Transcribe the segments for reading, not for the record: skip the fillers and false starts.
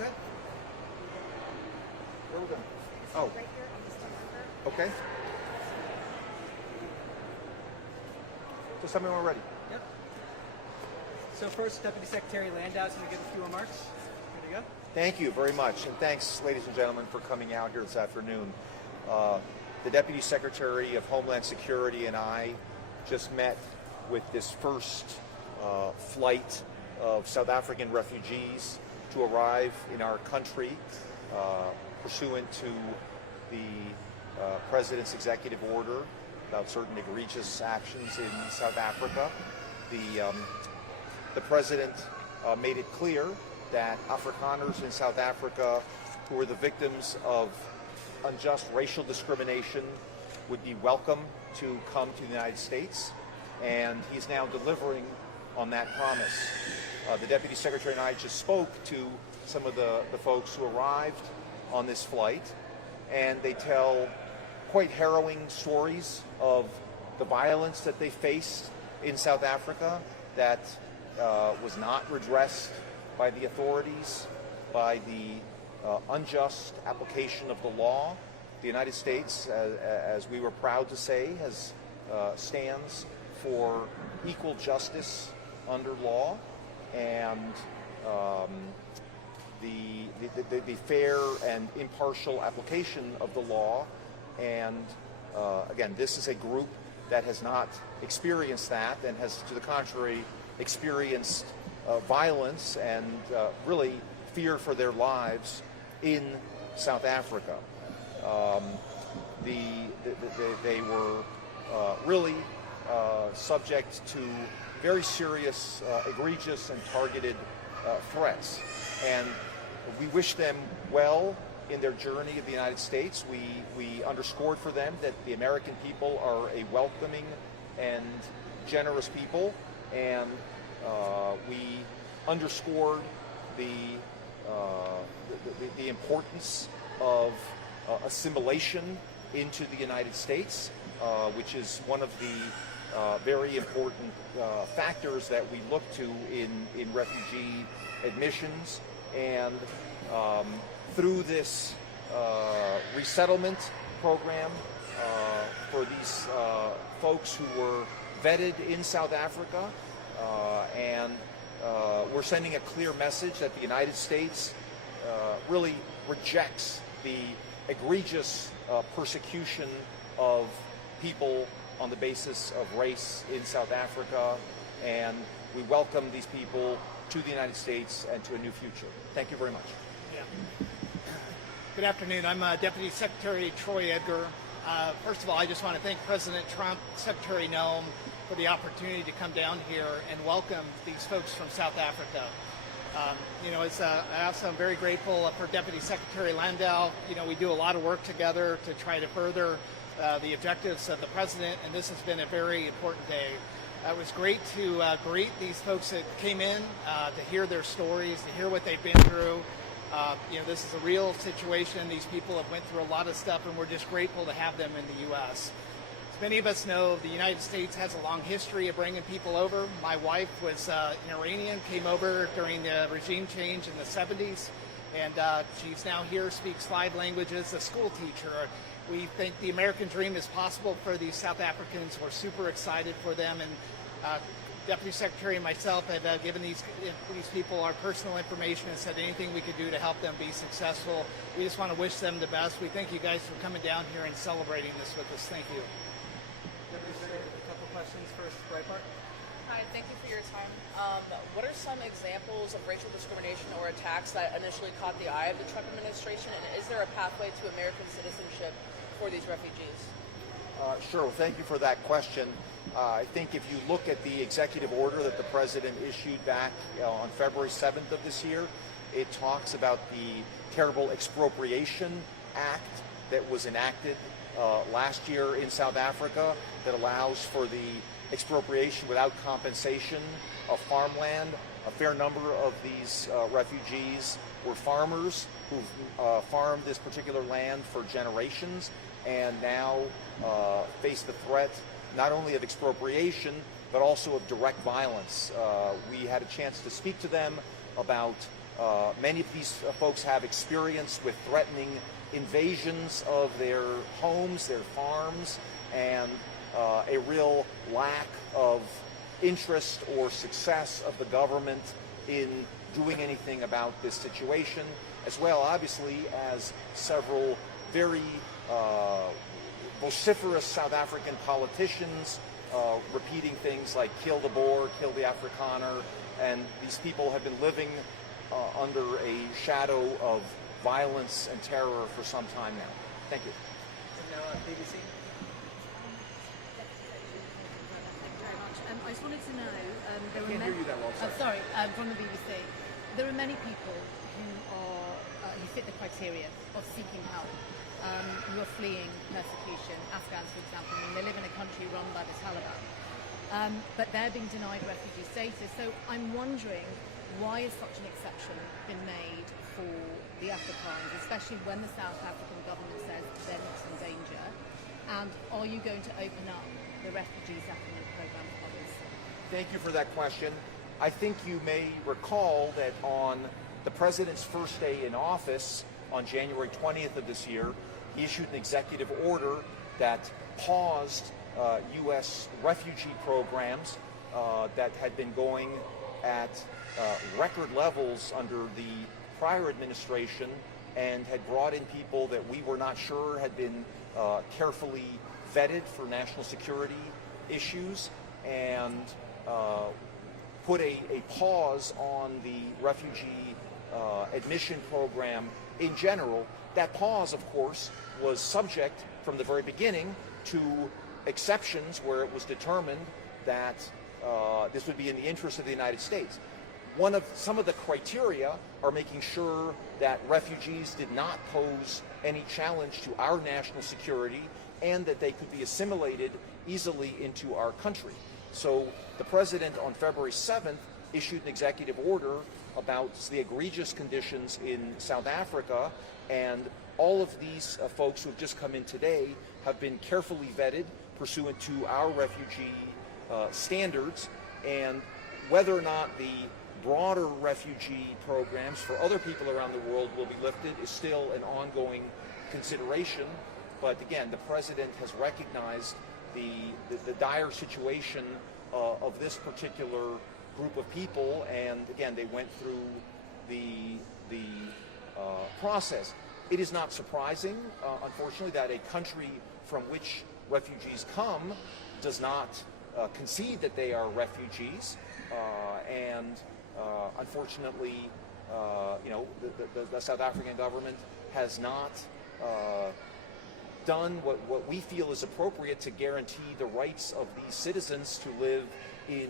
What's that? Where are we going? Oh. Right here on this number. Okay. Just tell me when we're ready. Yep. So first, Deputy Secretary Landau is going to give a few remarks. Here you go. Thank you very much, and thanks, ladies and gentlemen, for coming out here this afternoon. The Deputy Secretary of Homeland Security and I just met with this first flight of South African refugees to arrive in our country pursuant to the President's executive order about certain egregious actions in South Africa. The President made it clear that Afrikaners in South Africa who were the victims of unjust racial discrimination would be welcome to come to the United States, and he's now delivering on that promise. The Deputy Secretary and I just spoke to some of the folks who arrived on this flight, and they tell quite harrowing stories of the violence that they faced in South Africa that was not redressed by the authorities, by the unjust application of the law. The United States, as we were proud to say, stands for equal justice under law, and the fair and impartial application of the law. And again, this is a group that has not experienced that and has, to the contrary, experienced violence and really fear for their lives in South Africa. They were really subject to very serious, egregious, and targeted threats. And we wish them well in their journey of the United States. We underscored for them that the American people are a welcoming and generous people, and we underscored the importance of assimilation into the United States, which is one of the very important factors that we look to in refugee admissions. And through this resettlement program for these folks who were vetted in South Africa, and we're sending a clear message that the United States really rejects the egregious persecution of people on the basis of race in South Africa, and we welcome these people to the United States and to a new future. Thank you very much. Yeah. Good afternoon. I'm Deputy Secretary Troy Edgar. First of all, I just want to thank President Trump, Secretary Nelm, for the opportunity to come down here and welcome these folks from South Africa. I also am very grateful for Deputy Secretary Landau. We do a lot of work together to try to further the objectives of the President, and this has been a very important day. It was great to greet these folks that came in, to hear their stories, to hear what they've been through. This is a real situation. These people have went through a lot of stuff, and we're just grateful to have them in the U.S. As many of us know, the United States has a long history of bringing people over. My wife was an Iranian, came over during the regime change in the 70s, and she's now here, speaks 5 languages, a school teacher. We think the American dream is possible for these South Africans. We're super excited for them, and Deputy Secretary and myself have given these people our personal information and said anything we could do to help them be successful. We just want to wish them the best. We thank you guys for coming down here and celebrating this with us. Thank you. Deputy Secretary, a couple questions first, Breitbart. Hi, thank you for your time. What are some examples of racial discrimination or attacks that initially caught the eye of the Trump administration, and is there a pathway to American citizenship for these refugees? Sure. Well, thank you for that question. I think if you look at the executive order that the President issued back on February 7th of this year, it talks about the terrible expropriation act that was enacted last year in South Africa that allows for the expropriation without compensation of farmland. A fair number of these refugees were farmers who've farmed this particular land for generations and now face the threat not only of expropriation but also of direct violence. We had a chance to speak to them about Many of these folks have experience with threatening invasions of their homes, their farms, and a real lack of interest or success of the government in doing anything about this situation, as well, obviously, as several very vociferous South African politicians repeating things like kill the Boer, kill the Afrikaner, and these people have been living under a shadow of violence and terror for some time now. Thank you. And now BBC. Thank you very much. I just wanted to know, there Can't hear you that well, sorry. from the BBC. There are many people who are who fit the criteria of seeking help, who are fleeing persecution. Afghans, for example, and they live in a country run by the Taliban, but they're being denied refugee status. So I'm wondering, why has such an exception been made for the Afrikaners, especially when the South African government says they're not in danger? And are you going to open up the refugee settlement program for others? Thank you for that question. I think you may recall that on the president's first day in office, on January 20th of this year, he issued an executive order that paused U.S. refugee programs that had been going at record levels under the prior administration and had brought in people that we were not sure had been carefully vetted for national security issues, and put a pause on the refugee admission program in general. That pause, of course, was subject from the very beginning to exceptions where it was determined that this would be in the interest of the United States. Some of the criteria are making sure that refugees did not pose any challenge to our national security and that they could be assimilated easily into our country. So the president on February 7th issued an executive order about the egregious conditions in South Africa, and all of these folks who have just come in today have been carefully vetted pursuant to our refugee standards, and whether or not the broader refugee programs for other people around the world will be lifted is still an ongoing consideration. But again, the president has recognized the dire situation of this particular group of people, and again, they went through the process. It is not surprising, unfortunately, that a country from which refugees come does not concede that they are refugees, and unfortunately, the South African government has not done what we feel is appropriate to guarantee the rights of these citizens to live in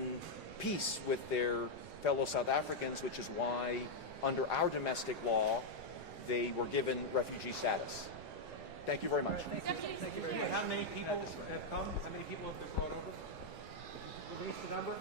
peace with their fellow South Africans, which is why, under our domestic law, they were given refugee status. Thank you very much. Thank you very much. How many people have come? How many people have been brought over? Release the number?